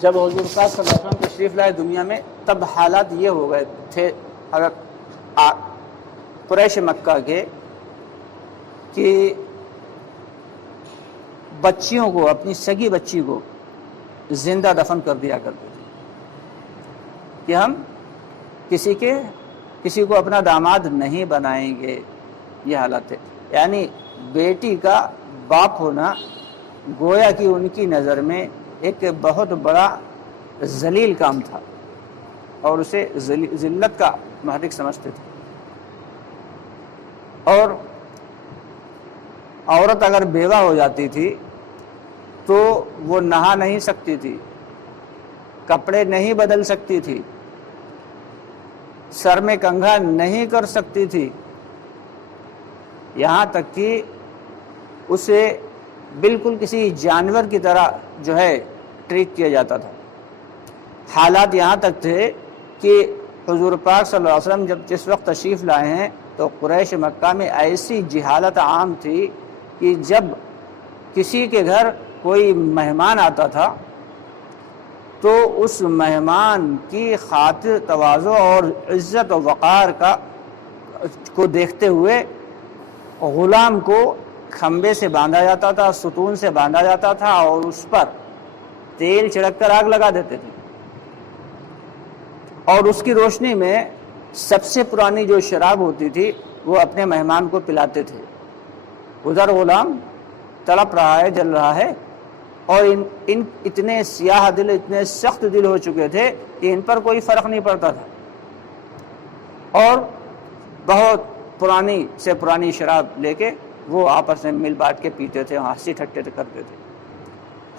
جب حضور پاک صلی اللہ علیہ وسلم تشریف لائے دنیا میں تب حالات یہ ہو گئے تھے اگر قریش مکہ کے کہ بچیوں کو، اپنی سگی بچی کو زندہ دفن کر دیا کرتے تھے کہ ہم کسی کو اپنا داماد نہیں بنائیں گے. یہ حالت ہے. یعنی بیٹی کا باپ ہونا گویا کہ ان کی نظر میں ایک بہت بڑا ذلیل کام تھا اور اسے ذلت کا محرک سمجھتے تھے. اور عورت اگر بیوہ ہو جاتی تھی تو وہ نہا نہیں سکتی تھی، کپڑے نہیں بدل سکتی تھی، سر میں کنگھا نہیں کر سکتی تھی، یہاں تک کہ اسے بالکل کسی جانور کی طرح جو ہے ٹریٹ کیا جاتا تھا. حالات یہاں تک تھے کہ حضور پاک صلی اللہ علیہ وسلم جس وقت تشریف لائے ہیں تو قریش مکہ میں ایسی جہالت عام تھی کہ جب کسی کے گھر کوئی مہمان آتا تھا تو اس مہمان کی خاطر تواضع اور عزت و وقار کو دیکھتے ہوئے غلام کو کھمبے سے باندھا جاتا تھا، ستون سے باندھا جاتا تھا اور اس پر تیل چھڑک کر آگ لگا دیتے تھے. اور اس کی روشنی میں سب سے پرانی جو شراب ہوتی تھی وہ اپنے مہمان کو پلاتے تھے. ادھر غلام تڑپ رہا ہے، جل رہا ہے، اور ان اتنے سیاہ دل، اتنے سخت دل ہو چکے تھے کہ ان پر کوئی فرق نہیں پڑتا تھا اور بہت پرانی سے پرانی شراب لے کے وہ آپس میں مل بانٹ کے پیتے تھے، ہنسی ٹھٹے کرتے تھے.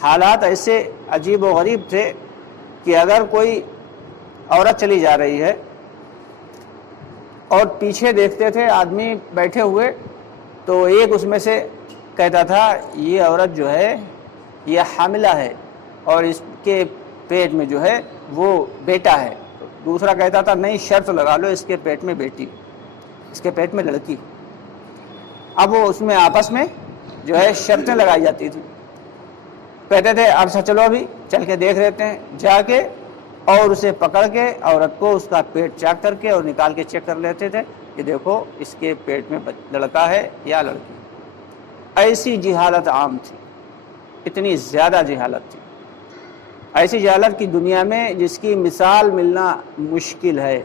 حالات ایسے عجیب و غریب تھے کہ اگر کوئی عورت چلی جا رہی ہے اور پیچھے دیکھتے تھے آدمی بیٹھے ہوئے تو ایک اس میں سے کہتا تھا یہ عورت جو ہے یہ حاملہ ہے اور اس کے پیٹ میں جو ہے وہ بیٹا ہے. دوسرا کہتا تھا نہیں، شرط لگا لو، اس کے پیٹ میں بیٹی، اس کے پیٹ میں لڑکی. اب وہ اس میں آپس میں جو ہے شرطیں لگائی جاتی تھی. کہتے تھے اچھا چلو ابھی چل کے دیکھ لیتے ہیں، جا کے اور اسے پکڑ کے عورت کو اس کا پیٹ چاک کر کے اور نکال کے چیک کر لیتے تھے کہ دیکھو اس کے پیٹ میں لڑکا ہے یا لڑکی. ایسی جہالت عام تھی، اتنی زیادہ جہالت تھی، ایسی جہالت کی دنیا میں جس کی مثال ملنا مشکل ہے.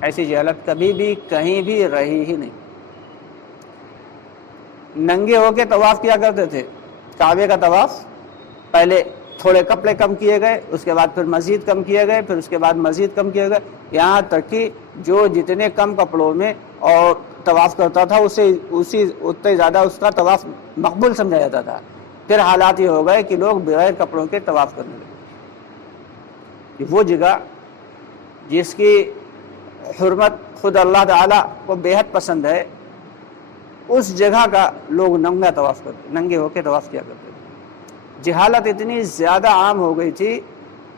ایسی جہالت کبھی بھی کہیں بھی رہی ہی نہیں. ننگے ہو کے طواف کیا کرتے تھے. کعبے کا طواف پہلے تھوڑے کپڑے کم کیے گئے، اس کے بعد پھر مزید کم کیے گئے، پھر اس کے بعد مزید کم کیے گئے، یہاں تک کہ جو جتنے کم کپڑوں میں اور طواف کرتا تھا اتنے زیادہ اس کا طواف مقبول سمجھا جاتا تھا. پھر حالات یہ ہو گئے کہ لوگ بغیر کپڑوں کے طواف کرنے لگے. وہ جگہ جس کی حرمت خود اللہ تعالیٰ کو بے حد پسند ہے، اس جگہ کا لوگ ننگے ہو کے طواف کیا کرتے تھے. جہالت اتنی زیادہ عام ہو گئی تھی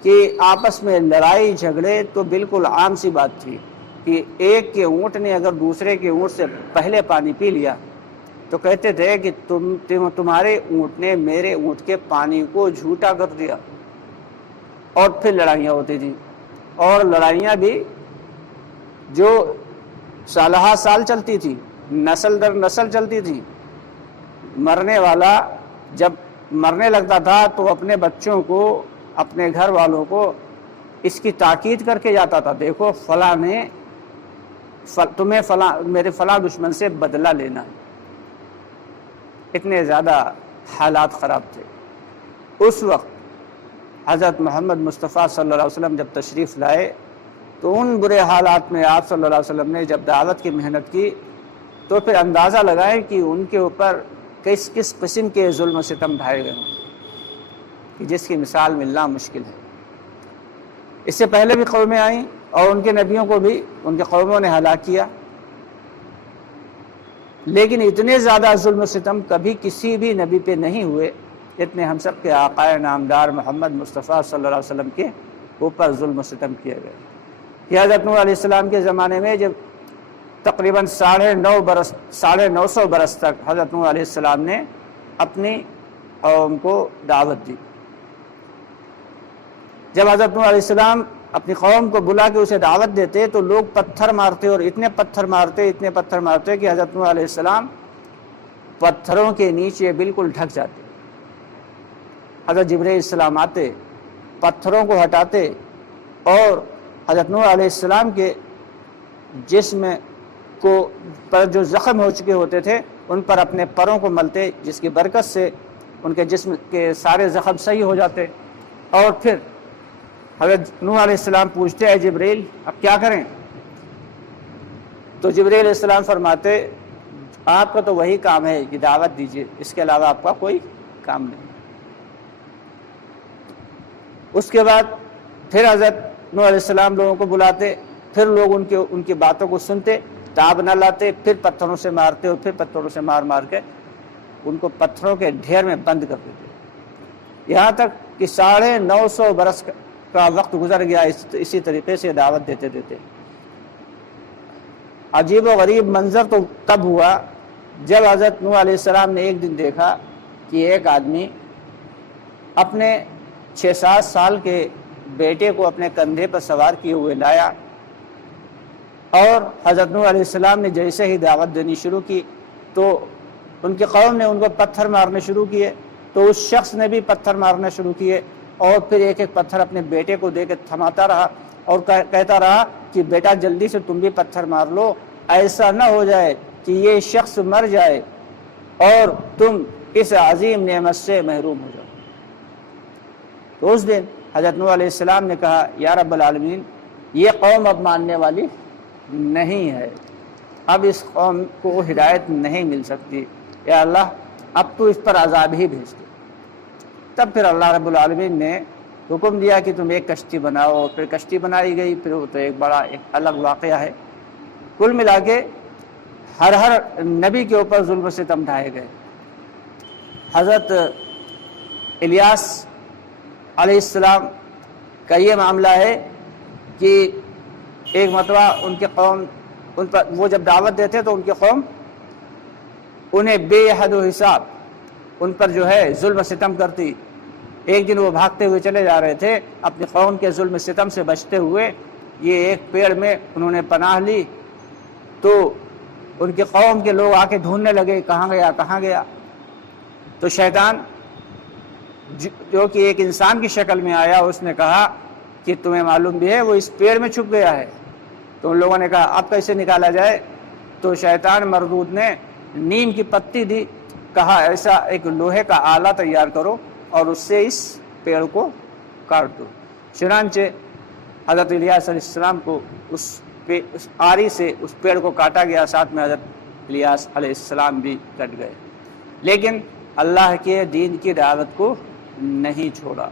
کہ آپس میں لڑائی جھگڑے تو بالکل عام سی بات تھی کہ ایک کے اونٹ نے اگر دوسرے کے اونٹ سے پہلے پانی پی لیا تو کہتے تھے کہ تمہارے اونٹ نے میرے اونٹ کے پانی کو جھوٹا کر دیا. اور پھر لڑائیاں ہوتی تھیں، اور لڑائیاں بھی جو سالہ سال چلتی تھی، نسل در نسل چلتی تھی. مرنے والا جب مرنے لگتا تھا تو اپنے بچوں کو، اپنے گھر والوں کو اس کی تاکید کر کے جاتا تھا، دیکھو فلاں نے تمہیں میرے فلاں دشمن سے بدلہ لینا ہے. اتنے زیادہ حالات خراب تھے. اس وقت حضرت محمد مصطفیٰ صلی اللہ علیہ وسلم جب تشریف لائے تو ان برے حالات میں آپ صلی اللہ علیہ وسلم نے جب دعوت کی محنت کی تو پھر اندازہ لگائیں کہ ان کے اوپر کس قسم کے ظلم و ستم ڈھائے گئے ہوں کہ جس کی مثال ملنا مشکل ہے. اس سے پہلے بھی قومیں آئیں اور ان کے نبیوں کو بھی ان کے قوموں نے ہلاک کیا، لیکن اتنے زیادہ ظلم و ستم کبھی کسی بھی نبی پہ نہیں ہوئے اتنے ہم سب کے آقا نامدار محمد مصطفیٰ صلی اللہ علیہ وسلم کے اوپر ظلم و ستم کیے گئے. یہ حضرت نوح علیہ السلام کے زمانے میں جب تقریباً 950 برس تک حضرت نوح علیہ السلام نے اپنی قوم کو دعوت دی جب حضرت نوح علیہ السلام اپنی قوم کو بلا کے اسے دعوت دیتے تو لوگ پتھر مارتے، اور اتنے پتھر مارتے کہ حضرت نوح علیہ السلام پتھروں کے نیچے بالکل ڈھک جاتے۔ حضرت جبرائیل علیہ السلام آتے، پتھروں کو ہٹاتے، اور حضرت نوح علیہ السلام کے جسم کو پر جو زخم ہو چکے ہوتے تھے ان پر اپنے پروں کو ملتے، جس کی برکت سے ان کے جسم کے سارے زخم صحیح ہو جاتے۔ اور پھر حضرت نوح علیہ السلام پوچھتے، اے جبرائیل اب کیا کریں؟ تو جبرائیل علیہ السلام فرماتے، آپ کا تو وہی کام ہے کہ دعوت دیجیے، اس کے علاوہ آپ کا کوئی کام نہیں۔ اس کے بعد پھر حضرت نوح علیہ السلام لوگوں کو بلاتے، پھر لوگ ان کی باتوں کو سنتے، تاب نہ لاتے، پھر پتھروں سے مارتے، اور پھر پتھروں سے مار کے ان کو پتھروں کے ڈھیر میں بند کر دیتے، یہاں تک کہ 950 برس کا وقت گزر گیا اسی طریقے سے دعوت دیتے دیتے۔ عجیب و غریب منظر تو تب ہوا جب حضرت نوح علیہ السلام نے ایک دن دیکھا کہ ایک آدمی اپنے 6-7 سال کے بیٹے کو اپنے کندھے پر سوار کیے ہوئے لایا، اور حضرت نوح علیہ السلام نے جیسے ہی دعوت دینی شروع کی تو ان کی قوم نے ان کو پتھر مارنے شروع کیے، تو اس شخص نے بھی پتھر مارنا شروع کیے، اور پھر ایک ایک پتھر اپنے بیٹے کو دے کے تھماتا رہا اور کہتا رہا کہ بیٹا جلدی سے تم بھی پتھر مار لو، ایسا نہ ہو جائے کہ یہ شخص مر جائے اور تم اس عظیم نعمت سے محروم ہو جاؤ۔ تو اس دن حضرت نوح علیہ السلام نے کہا، یا رب العالمین یہ قوم اب ماننے والی نہیں ہے، اب اس قوم کو ہدایت نہیں مل سکتی، یا اللہ اب تو اس پر عذاب ہی بھیج دے۔ تب پھر اللہ رب العالمین نے حکم دیا کہ تم ایک کشتی بناؤ، پھر کشتی بنائی گئی، پھر وہ تو ایک الگ واقعہ ہے۔ کل ملا کے ہر نبی کے اوپر ظلم و ستم ڈھائے گئے۔ حضرت الیاس علیہ السلام کا یہ معاملہ ہے کہ ایک مرتبہ ان کے قوم ان پر وہ جب دعوت دیتے تو ان کی قوم انہیں بے حد و حساب ان پر جو ہے ظلم و ستم کرتی۔ ایک دن وہ بھاگتے ہوئے چلے جا رہے تھے اپنی قوم کے ظلم و ستم سے بچتے ہوئے، یہ ایک پیڑ میں انہوں نے پناہ لی تو ان کی قوم کے لوگ آ کے ڈھونڈنے لگے کہاں گیا۔ تو شیطان جو کہ ایک انسان کی شکل میں آیا، اس نے کہا کہ تمہیں معلوم بھی ہے وہ اس پیڑ میں چھپ گیا ہے۔ تو ان لوگوں نے کہا اب کیسے نکالا جائے؟ تو شیطان مردود نے نیم کی پتی دی، کہا ایسا ایک لوہے کا آلہ تیار کرو اور اس سے اس پیڑ کو کاٹ دو۔ چنانچہ حضرت الیاس علیہ السلام کو اس آری سے اس پیڑ کو کاٹا گیا، ساتھ میں حضرت الیاس علیہ السلام بھی کٹ گئے، لیکن اللہ کے دین کی دعوت کو نہیں چھوڑا۔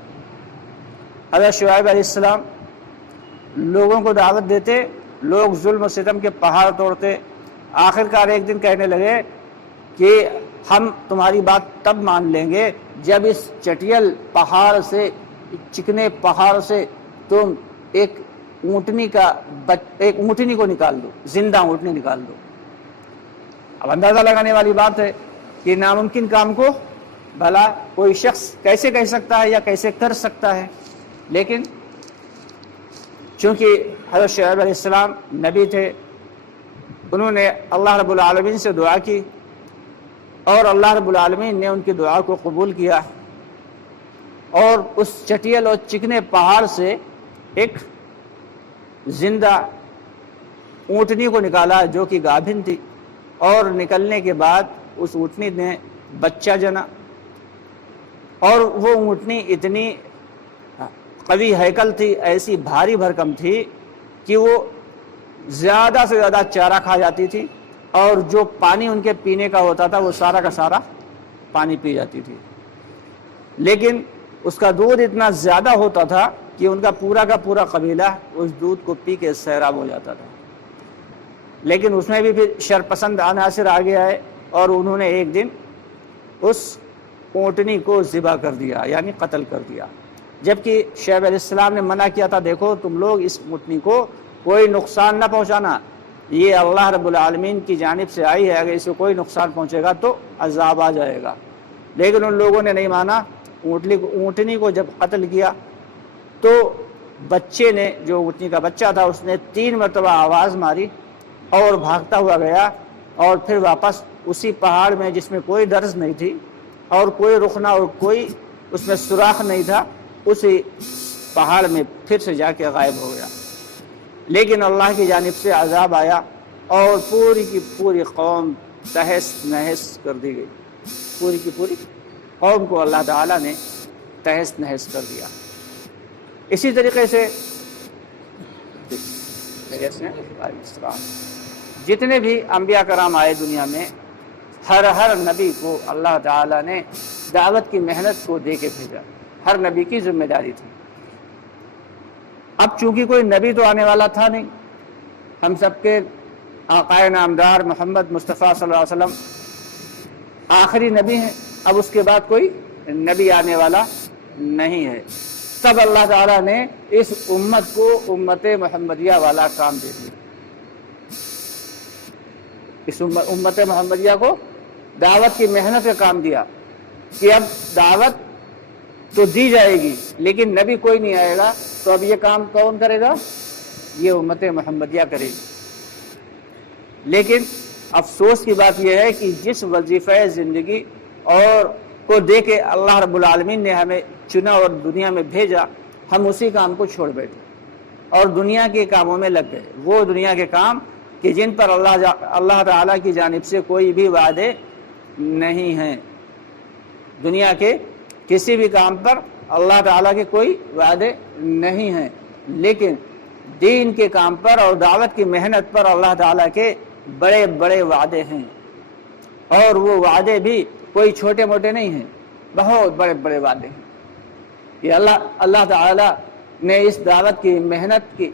حضرت شعیب علیہ السلام لوگوں کو دعوت دیتے، لوگ ظلم و ستم کے پہاڑ توڑتے، آخرکار ایک دن کہنے لگے کہ ہم تمہاری بات تب مان لیں گے جب اس چٹیل پہاڑ سے، چکنے پہاڑ سے تم ایک اونٹنی کو نکال دو، زندہ اونٹنی نکال دو۔ اب اندازہ لگانے والی بات ہے کہ ناممکن کام کو بھلا کوئی شخص کیسے کہہ سکتا ہے یا کیسے کر سکتا ہے، لیکن چونکہ حضرت شعیب علیہ السلام نبی تھے، انہوں نے اللہ رب العالمین سے دعا کی اور اللہ رب العالمین نے ان کی دعا کو قبول کیا، اور اس چٹیل اور چکنے پہاڑ سے ایک زندہ اونٹنی کو نکالا جو کہ گابھن تھی، اور نکلنے کے بعد اس اونٹنی نے بچہ جنا، اور وہ اونٹنی اتنی قوی ہیکل تھی، ایسی بھاری بھرکم تھی کہ وہ زیادہ سے زیادہ چارہ کھا جاتی تھی، اور جو پانی ان کے پینے کا ہوتا تھا وہ سارا کا سارا پانی پی جاتی تھی، لیکن اس کا دودھ اتنا زیادہ ہوتا تھا کہ ان کا پورا قبیلہ اس دودھ کو پی کے سیراب ہو جاتا تھا۔ لیکن اس میں بھی پھر شرپسند عناصر آگے آئے اور انہوں نے ایک دن اس اونٹنی کو ذبح کر دیا، یعنی قتل کر دیا، جبکہ شعیب علیہ السلام نے منع کیا تھا، دیکھو تم لوگ اس اونٹنی کو کوئی نقصان نہ پہنچانا، یہ اللہ رب العالمین کی جانب سے آئی ہے، اگر اسے کوئی نقصان پہنچے گا تو عذاب آ جائے گا۔ لیکن ان لوگوں نے نہیں مانا، اونٹنی کو جب قتل کیا تو بچے نے، جو اونٹنی کا بچہ تھا، اس نے 3 مرتبہ آواز ماری اور بھاگتا ہوا گیا، اور پھر واپس اسی پہاڑ میں جس میں کوئی درز نہیں تھی اور کوئی رخنہ اور کوئی اس میں سوراخ نہیں تھا، اسی پہاڑ میں پھر سے جا کے غائب ہو گیا۔ لیکن اللہ کی جانب سے عذاب آیا اور پوری کی پوری قوم تہس نہس کر دی گئی، پوری کی پوری قوم کو اللہ تعالیٰ نے تہس نہس کر دیا۔ اسی طریقے سے جتنے بھی انبیاء کرام آئے دنیا میں، ہر نبی کو اللہ تعالیٰ نے دعوت کی محنت کو دے کے بھیجا، ہر نبی کی ذمہ داری تھی۔ اب چونکہ کوئی نبی تو آنے والا تھا نہیں، ہم سب کے آقائے نامدار محمد مصطفیٰ صلی اللہ علیہ وسلم آخری نبی ہیں، اب اس کے بعد کوئی نبی آنے والا نہیں ہے، تب اللہ تعالیٰ نے اس امت کو امت محمدیہ والا کام دے دیا۔ اس امت محمدیہ کو دعوت کی محنت کا کام دیا کہ اب دعوت تو دی جائے گی لیکن نبی کوئی نہیں آئے گا، تو اب یہ کام کون کرے گا؟ یہ امت محمدیہ کرے گی۔ لیکن افسوس کی بات یہ ہے کہ جس وظیفہ زندگی اور کو دے کے اللہ رب العالمین نے ہمیں چنا اور دنیا میں بھیجا، ہم اسی کام کو چھوڑ بیٹھے اور دنیا کے کاموں میں لگ گئے، وہ دنیا کے کام کہ جن پر اللہ تعالیٰ کی جانب سے کوئی بھی وعدے نہیں ہیں۔ دنیا کے کسی بھی کام پر اللہ تعالیٰ کے کوئی وعدے نہیں ہیں، لیکن دین کے کام پر اور دعوت کی محنت پر اللہ تعالیٰ کے بڑے بڑے وعدے ہیں، اور وہ وعدے بھی کوئی چھوٹے موٹے نہیں ہیں، بہت بڑے بڑے وعدے ہیں۔ یہ اللہ تعالیٰ نے اس دعوت کی محنت کی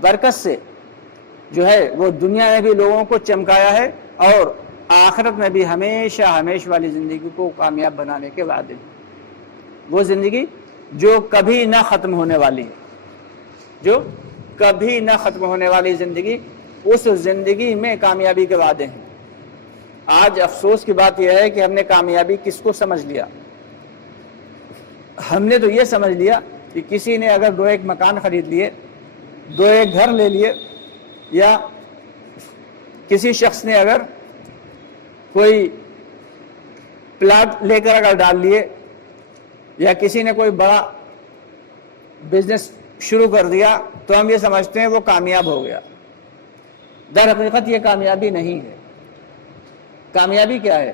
برکت سے جو ہے وہ دنیا میں بھی لوگوں کو چمکایا ہے، اور آخرت میں بھی ہمیشہ والی زندگی کو کامیاب بنانے کے وعدے ہیں۔ وہ زندگی جو کبھی نہ ختم ہونے والی ہے، جو کبھی نہ ختم ہونے والی زندگی، اس زندگی میں کامیابی کے وعدے ہیں۔ آج افسوس کی بات یہ ہے کہ ہم نے کامیابی کس کو سمجھ لیا؟ ہم نے تو یہ سمجھ لیا کہ کسی نے اگر 2-1 مکان خرید لیے، 2-1 گھر لے لیے، یا کسی شخص نے اگر کوئی پلاٹ لے کر اگر ڈال لیے، یا کسی نے کوئی بڑا بزنس شروع کر دیا، تو ہم یہ سمجھتے ہیں وہ کامیاب ہو گیا۔ در حقیقت یہ کامیابی نہیں ہے۔ کامیابی کیا ہے؟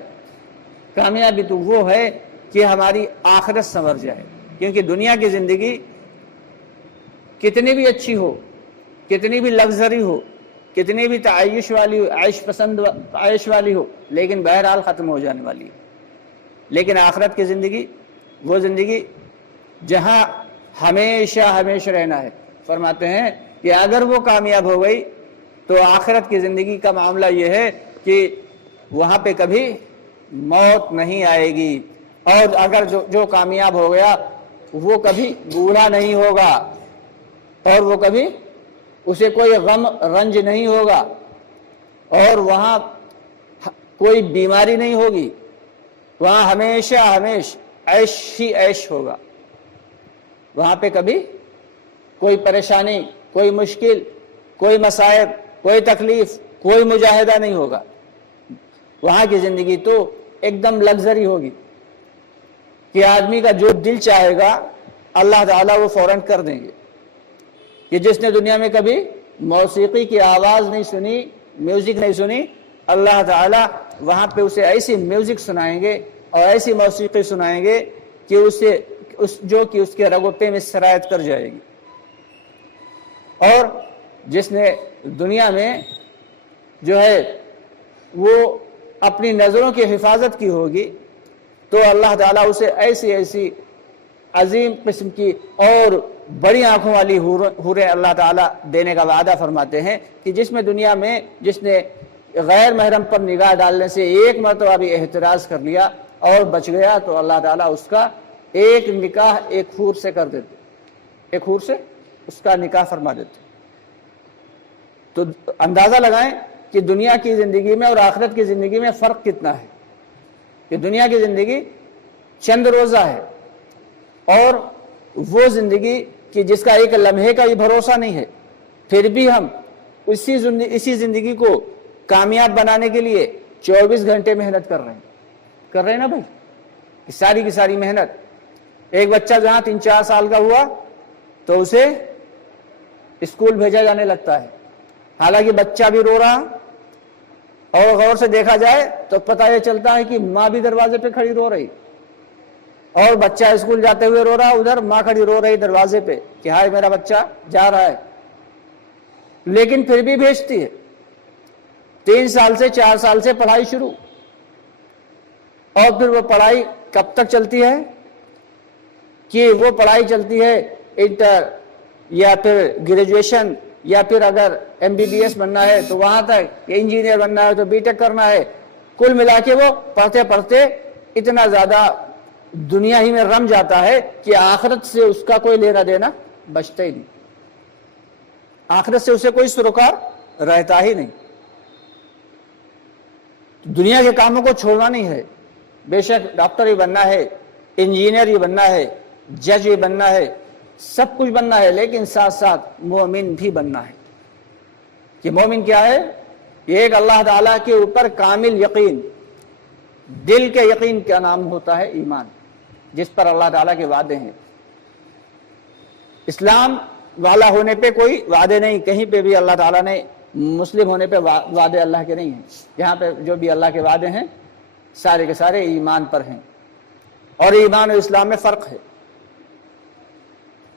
کامیابی تو وہ ہے کہ ہماری آخرت سنور جائے، کیونکہ دنیا کی زندگی کتنی بھی اچھی ہو، کتنی بھی لگژری ہو، کتنی بھی تعیش والی ہو، عیش والی ہو، لیکن بہرحال ختم ہو جانے والی ہے۔ لیکن آخرت کی زندگی وہ زندگی جہاں ہمیشہ رہنا ہے۔ فرماتے ہیں کہ اگر وہ کامیاب ہو گئی تو آخرت کی زندگی کا معاملہ یہ ہے کہ وہاں پہ کبھی موت نہیں آئے گی، اور اگر جو کامیاب ہو گیا وہ کبھی بوڑھا نہیں ہوگا، اور وہ کبھی اسے کوئی غم رنج نہیں ہوگا، اور وہاں کوئی بیماری نہیں ہوگی، وہاں ہمیشہ عیش ہی عیش ہوگا۔ وہاں پہ کبھی کوئی پریشانی، کوئی مشکل، کوئی مصائب، کوئی تکلیف، کوئی مجاہدہ نہیں ہوگا۔ وہاں کی زندگی تو ایک دم لگژری ہوگی کہ آدمی کا جو دل چاہے گا اللہ تعالیٰ وہ فوراً کر دیں گے۔ کہ جس نے دنیا میں کبھی موسیقی کی آواز نہیں سنی، میوزک نہیں سنی، اللہ تعالیٰ وہاں پہ اسے ایسی میوزک سنائیں گے اور ایسی موسیقی سنائیں گے کہ جو کہ اس کے رگوٹے میں سرایت کر جائے گی۔ اور جس نے دنیا میں جو ہے وہ اپنی نظروں کی حفاظت کی ہوگی، تو اللہ تعالیٰ اسے ایسی عظیم قسم کی اور بڑی آنکھوں والی حوریں اللہ تعالیٰ دینے کا وعدہ فرماتے ہیں کہ جس میں دنیا میں جس نے غیر محرم پر نگاہ ڈالنے سے 1 مرتبہ بھی احتراز کر لیا اور بچ گیا، تو اللہ تعالیٰ اس کا ایک نکاح ایک حور سے کر دیتے، ایک حور سے اس کا نکاح فرما دیتے۔ تو اندازہ لگائیں کہ دنیا کی زندگی میں اور آخرت کی زندگی میں فرق کتنا ہے۔ کہ دنیا کی زندگی چند روزہ ہے، اور وہ زندگی کہ جس کا ایک لمحے کا بھی بھروسہ نہیں ہے، پھر بھی ہم اسی زندگی کو کامیاب بنانے کے لیے 24 گھنٹے محنت کر رہے ہیں نا بھائی، ساری کی ساری محنت۔ ایک بچہ جہاں 3-4 سال کا ہوا تو اسے اسکول بھیجا جانے لگتا ہے، حالانکہ بچہ بھی رو رہا، اور غور سے دیکھا جائے تو پتہ یہ چلتا ہے کہ ماں بھی دروازے پہ کھڑی رو رہی، اور بچہ اسکول جاتے ہوئے رو رہا، ادھر ماں کھڑی رو رہی دروازے پہ کہ ہائے میرا بچہ جا رہا ہے، لیکن پھر بھی بھیجتی ہے۔ 3 سال سے 4 سال سے پڑھائی شروع، اور پھر وہ پڑھائی کب تک چلتی ہے کہ وہ پڑھائی چلتی ہے انٹر یا پھر گریجویشن، یا پھر اگر MBBS بننا ہے تو وہاں تک، یا انجینئر بننا ہے تو B.Tech کرنا ہے۔ کل ملا کے وہ پڑھتے پڑھتے اتنا زیادہ دنیا ہی میں رم جاتا ہے کہ آخرت سے اس کا کوئی لینا دینا بچتا ہی نہیں، آخرت سے اسے کوئی سروکار رہتا ہی نہیں۔ دنیا کے کاموں کو چھوڑنا نہیں ہے، بے شک ڈاکٹر ہی بننا ہے، انجینئر ہی بننا ہے، جج ہی بننا ہے، سب کچھ بننا ہے، لیکن ساتھ ساتھ مومن بھی بننا ہے۔ کہ مومن کیا ہے؟ یہ ایک اللہ تعالیٰ کے اوپر کامل یقین، دل کے یقین کا نام ہوتا ہے ایمان، جس پر اللہ تعالیٰ کے وعدے ہیں۔ اسلام والا ہونے پہ کوئی وعدے نہیں، کہیں پہ بھی اللہ تعالیٰ نے مسلم ہونے پہ وعدے اللہ کے نہیں ہیں۔ یہاں پہ جو بھی اللہ کے وعدے ہیں سارے کے سارے ایمان پر ہیں، اور ایمان اور اسلام میں فرق ہے۔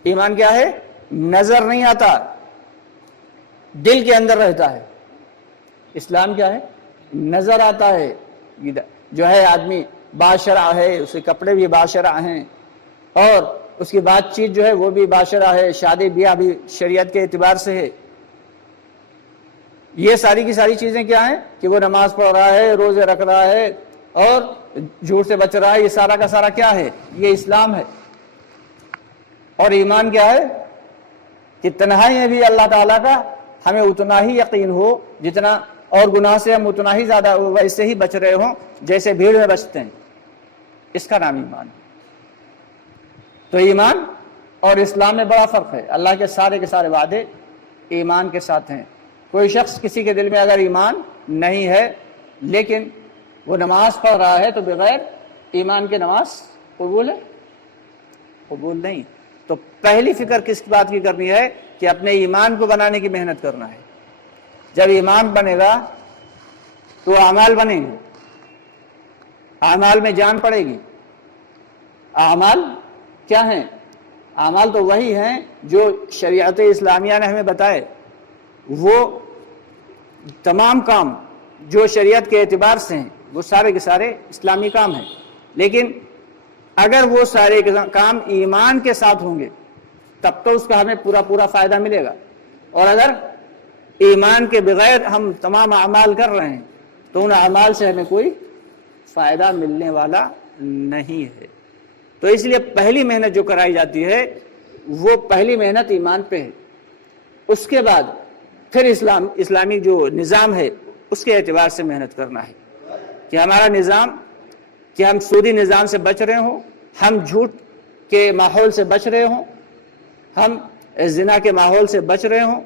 ایمان کیا ہے؟ نظر نہیں آتا، دل کے اندر رہتا ہے۔ اسلام کیا ہے؟ نظر آتا ہے، جو ہے آدمی باشرع ہے، اس کے کپڑے بھی باشرع ہیں، اور اس کی بات چیت جو ہے وہ بھی باشرع ہے، شادی بیاہ بھی شریعت کے اعتبار سے ہے۔ یہ ساری کی ساری چیزیں کیا ہیں کہ وہ نماز پڑھ رہا ہے، روزے رکھ رہا ہے، اور جھوٹ سے بچ رہا ہے، یہ سارا کا سارا کیا ہے؟ یہ اسلام ہے۔ اور ایمان کیا ہے؟ کہ تنہائی میں بھی اللہ تعالیٰ کا ہمیں اتنا ہی یقین ہو جتنا، اور گناہ سے ہم اتنا ہی زیادہ ویسے ہی بچ رہے ہوں جیسے بھیڑ میں بچتے ہیں، اس کا نام ایمان ہے۔ تو ایمان اور اسلام میں بڑا فرق ہے۔ اللہ کے سارے وعدے ایمان کے ساتھ ہیں۔ کوئی شخص کسی کے دل میں اگر ایمان نہیں ہے لیکن وہ نماز پڑھ رہا ہے تو بغیر ایمان کے نماز قبول ہے؟ قبول نہیں۔ تو پہلی فکر کس بات کی کرنی ہے کہ اپنے ایمان کو بنانے کی محنت کرنا ہے۔ جب ایمان بنے گا تو اعمال بنیں گے، اعمال میں جان پڑے گی۔ اعمال کیا ہیں؟ اعمال تو وہی ہیں جو شریعت اسلامیہ نے ہمیں بتائے، وہ تمام کام جو شریعت کے اعتبار سے ہیں وہ سارے کے سارے اسلامی کام ہیں، لیکن اگر وہ سارے کام ایمان کے ساتھ ہوں گے تب تو اس کا ہمیں پورا فائدہ ملے گا، اور اگر ایمان کے بغیر ہم تمام اعمال کر رہے ہیں تو ان اعمال سے ہمیں کوئی فائدہ ملنے والا نہیں ہے۔ تو اس لیے پہلی محنت جو کرائی جاتی ہے وہ پہلی محنت ایمان پہ ہے، اس کے بعد پھر اسلامی جو نظام ہے اس کے اعتبار سے محنت کرنا ہے کہ ہمارا نظام، کہ ہم سودی نظام سے بچ رہے ہوں، ہم جھوٹ کے ماحول سے بچ رہے ہوں، ہم زنا کے ماحول سے بچ رہے ہوں،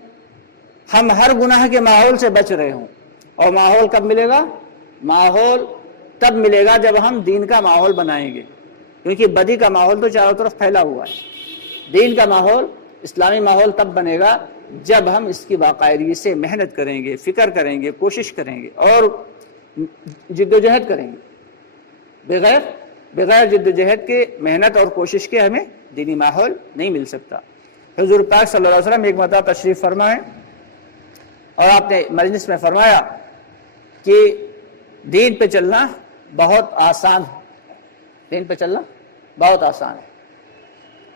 ہم ہر گناہ کے ماحول سے بچ رہے ہوں۔ اور ماحول کب ملے گا؟ ماحول تب ملے گا جب ہم دین کا ماحول بنائیں گے، کیونکہ بدی کا ماحول تو چاروں طرف پھیلا ہوا ہے۔ دین کا ماحول، اسلامی ماحول تب بنے گا جب ہم اس کی باقاعدگی سے محنت کریں گے، فکر کریں گے، کوشش کریں گے اور جد و جہد کریں گے۔ بغیر جد و جہد کے، محنت اور کوشش کے ہمیں دینی ماحول نہیں مل سکتا۔ حضور پاک صلی اللہ علیہ وسلم ایک مرتبہ تشریف فرمائے اور آپ نے مجلس میں فرمایا کہ دین پہ چلنا بہت آسان ہے، دین پہ چلنا بہت آسان ہے۔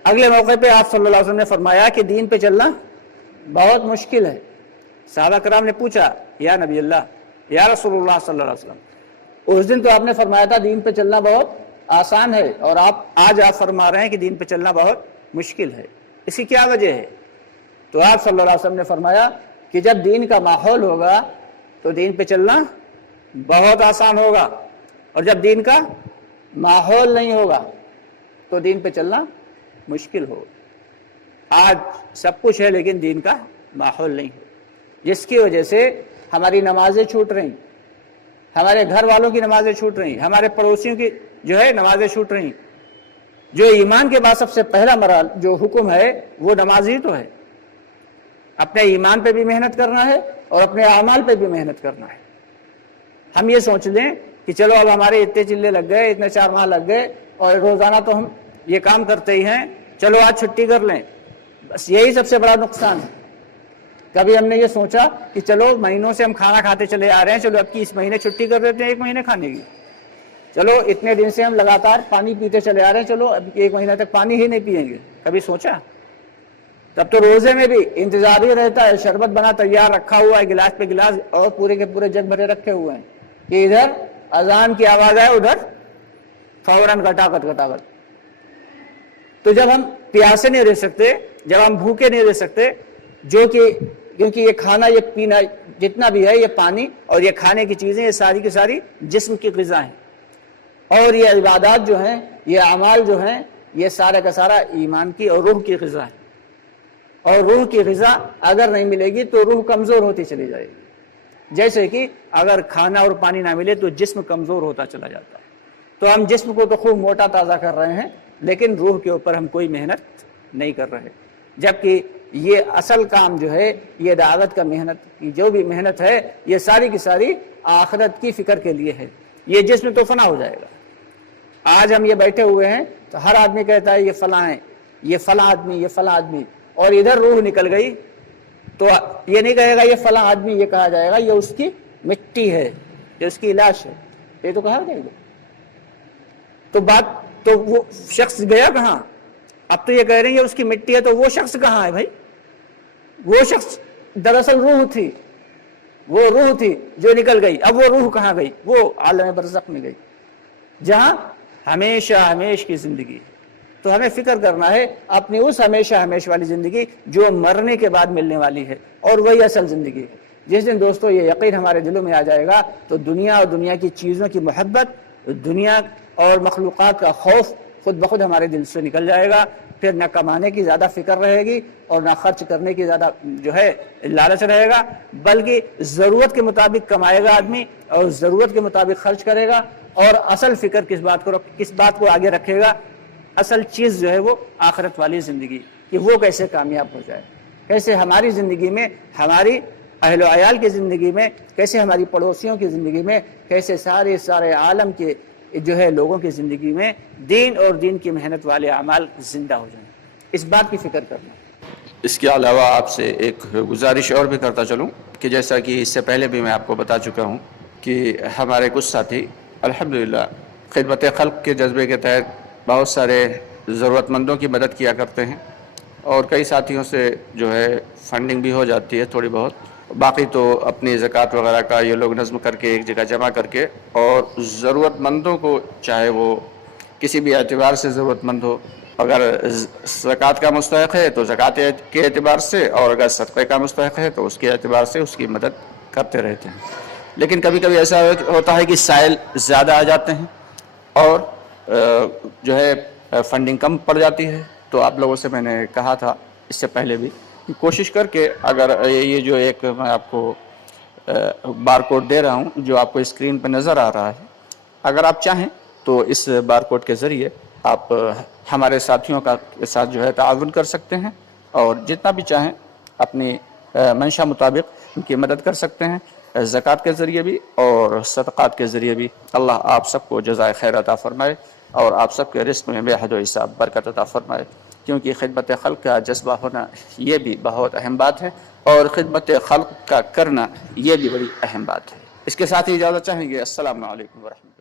اگلے موقع پہ آپ صلی اللہ علیہ وسلم نے فرمایا کہ دین پہ چلنا بہت مشکل ہے۔ صحابہ کرام نے پوچھا یا نبی اللہ، یا رسول اللہ صلی اللہ علیہ وسلم، اس دن تو آپ نے فرمایا تھا دین پہ چلنا بہت آسان ہے، اور آج آپ فرما رہے ہیں کہ دین پہ چلنا بہت مشکل ہے، اس کی کیا وجہ ہے؟ تو آپ صلی اللہ علیہ وسلم نے فرمایا کہ جب دین کا ماحول ہوگا تو دین پہ چلنا بہت آسان ہوگا، اور جب دین کا ماحول نہیں ہوگا تو دین پہ چلنا مشکل ہوگا۔ آج سب کچھ ہے لیکن دین کا ماحول نہیں، جس کی وجہ سے ہماری نمازیں چھوٹ رہی، ہمارے گھر والوں کی نمازیں چھوٹ رہی، ہمارے پڑوسیوں کی جو ہے نمازیں چھوٹ رہی۔ جو ایمان کے بعد سب سے پہلا مرحلہ جو حکم ہے وہ نماز ہی تو ہے۔ اپنے ایمان پہ بھی محنت کرنا ہے اور اپنے اعمال پہ بھی محنت کرنا ہے۔ ہم یہ سوچ لیں کہ چلو اب ہمارے اتنے چلے لگ گئے، اتنے 4 ماہ لگ گئے اور روزانہ تو ہم یہ کام کرتے ہی ہیں، چلو آج چھٹی کر لیں، بس یہی سب سے بڑا نقصان ہے۔ کبھی ہم نے یہ سوچا کہ چلو مہینوں سے ہم کھانا کھاتے چلے آ رہے ہیں، چلو اب کی اس مہینے چھٹی کر دیتے ہیں 1 مہینے کھانے کی، چلو اتنے دن سے ہم لگاتار پانی پیتے چلے آ رہے ہیں، چلو اب 1 مہینہ تک پانی ہی نہیں پیئیں گے، کبھی سوچا؟ تب تو روزے میں بھی انتظار ہی رہتا ہے، شربت بنا تیار رکھا ہوا ہے، گلاس پہ گلاس اور پورے کے پورے جگ بھرے رکھے ہوئے ہیں کہ ادھر اذان کی آواز آئے ادھر فوراً گٹاگٹ۔ تو جب ہم پیاسے نہیں رہ سکتے، جب ہم بھوکے نہیں رہ سکتے، جو کہ کیونکہ یہ کھانا یہ پینا جتنا بھی ہے یہ پانی اور یہ کھانے کی چیزیں یہ ساری کی ساری جسم کی غذا ہیں، اور یہ عبادات جو ہیں، یہ اعمال جو ہیں، یہ سارا کا سارا ایمان کی اور روح کی غذا ہے، اور روح کی غذا اگر نہیں ملے گی تو روح کمزور ہوتی چلی جائے گی۔ جیسے کہ اگر کھانا اور پانی نہ ملے تو جسم کمزور ہوتا چلا جاتا ہے۔ تو ہم جسم کو تو خوب موٹا تازہ کر رہے ہیں لیکن روح کے اوپر ہم کوئی محنت نہیں کر رہے، جبکہ یہ اصل کام جو ہے یہ دعوت کا محنت کی جو بھی محنت ہے یہ ساری کی ساری آخرت کی فکر کے لیے ہے۔ یہ جسم تو فنا ہو جائے گا۔ آج ہم یہ بیٹھے ہوئے ہیں تو ہر آدمی کہتا ہے یہ فلاں ہے، یہ فلاں آدمی، یہ فلاں آدمی، اور ادھر روح نکل گئی تو یہ نہیں کہے گا یہ فلاں آدمی، یہ کہا جائے گا یہ اس کی مٹی ہے، یہ اس کی لاش ہے، یہ تو کہا جائے گا۔ تو بات تو وہ شخص گیا کہاں؟ اب تو یہ کہہ رہے ہیں یہ اس کی مٹی ہے، تو وہ شخص کہاں ہے بھائی؟ وہ شخص دراصل روح تھی، وہ روح تھی جو نکل گئی، اب وہ روح کہاں گئی؟ وہ عالم برزخ میں گئی جہاں ہمیشہ ہمیش کی زندگی۔ تو ہمیں فکر کرنا ہے اپنی اس ہمیشہ ہمیش والی زندگی جو مرنے کے بعد ملنے والی ہے، اور وہی اصل زندگی ہے۔ جس دن دوستو یہ یقین ہمارے دلوں میں آ جائے گا تو دنیا اور دنیا کی چیزوں کی محبت، دنیا اور مخلوقات کا خوف خود بخود ہمارے دل سے نکل جائے گا۔ پھر نہ کمانے کی زیادہ فکر رہے گی اور نہ خرچ کرنے کی زیادہ جو ہے لالچ رہے گا، بلکہ ضرورت کے مطابق کمائے گا آدمی اور ضرورت کے مطابق خرچ کرے گا، اور اصل فکر کس بات کو آگے رکھے گا؟ اصل چیز جو ہے وہ آخرت والی زندگی، کہ وہ کیسے کامیاب ہو جائے، کیسے ہماری زندگی میں، ہماری اہل و عیال کی زندگی میں، کیسے ہماری پڑوسیوں کی زندگی میں، کیسے سارے عالم کے جو ہے لوگوں کی زندگی میں دین اور دین کی محنت والے اعمال زندہ ہو جائیں، اس بات کی فکر کرنا۔ اس کے علاوہ آپ سے ایک گزارش اور بھی کرتا چلوں کہ جیسا کہ اس سے پہلے بھی میں آپ کو بتا چکا ہوں کہ ہمارے کچھ ساتھی الحمدللہ خدمت خلق کے جذبے کے تحت بہت سارے ضرورت مندوں کی مدد کیا کرتے ہیں، اور کئی ساتھیوں سے جو ہے فنڈنگ بھی ہو جاتی ہے تھوڑی بہت، باقی تو اپنی زکوٰۃ وغیرہ کا یہ لوگ نظم کر کے ایک جگہ جمع کر کے، اور ضرورت مندوں کو چاہے وہ کسی بھی اعتبار سے ضرورت مند ہو، اگر زکوٰۃ کا مستحق ہے تو زکوٰۃ کے اعتبار سے، اور اگر صدقے کا مستحق ہے تو اس کے اعتبار سے اس کی مدد کرتے رہتے ہیں۔ لیکن کبھی کبھی ایسا ہوتا ہے کہ سائل زیادہ آ جاتے ہیں اور جو ہے فنڈنگ کم پڑ جاتی ہے، تو آپ لوگوں سے میں نے کہا تھا اس سے پہلے بھی کہ کوشش کر کے، اگر یہ جو ایک میں آپ کو بار کوڈ دے رہا ہوں جو آپ کو اسکرین پہ نظر آ رہا ہے، اگر آپ چاہیں تو اس بار کوڈ کے ذریعے آپ ہمارے ساتھیوں کے ساتھ جو ہے تعاون کر سکتے ہیں، اور جتنا بھی چاہیں اپنی منشا مطابق ان کی مدد کر سکتے ہیں، زکوٰۃ کے ذریعے بھی اور صدقات کے ذریعے بھی۔ اللہ آپ سب کو جزائے خیر عطا فرمائے اور آپ سب کے رزق میں بے حد و حساب برکت عطا فرمائے، کیونکہ خدمت خلق کا جذبہ ہونا یہ بھی بہت اہم بات ہے، اور خدمت خلق کا کرنا یہ بھی بڑی اہم بات ہے۔ اس کے ساتھ ہی اجازت چاہیں گے۔ السلام علیکم ورحمۃ اللہ۔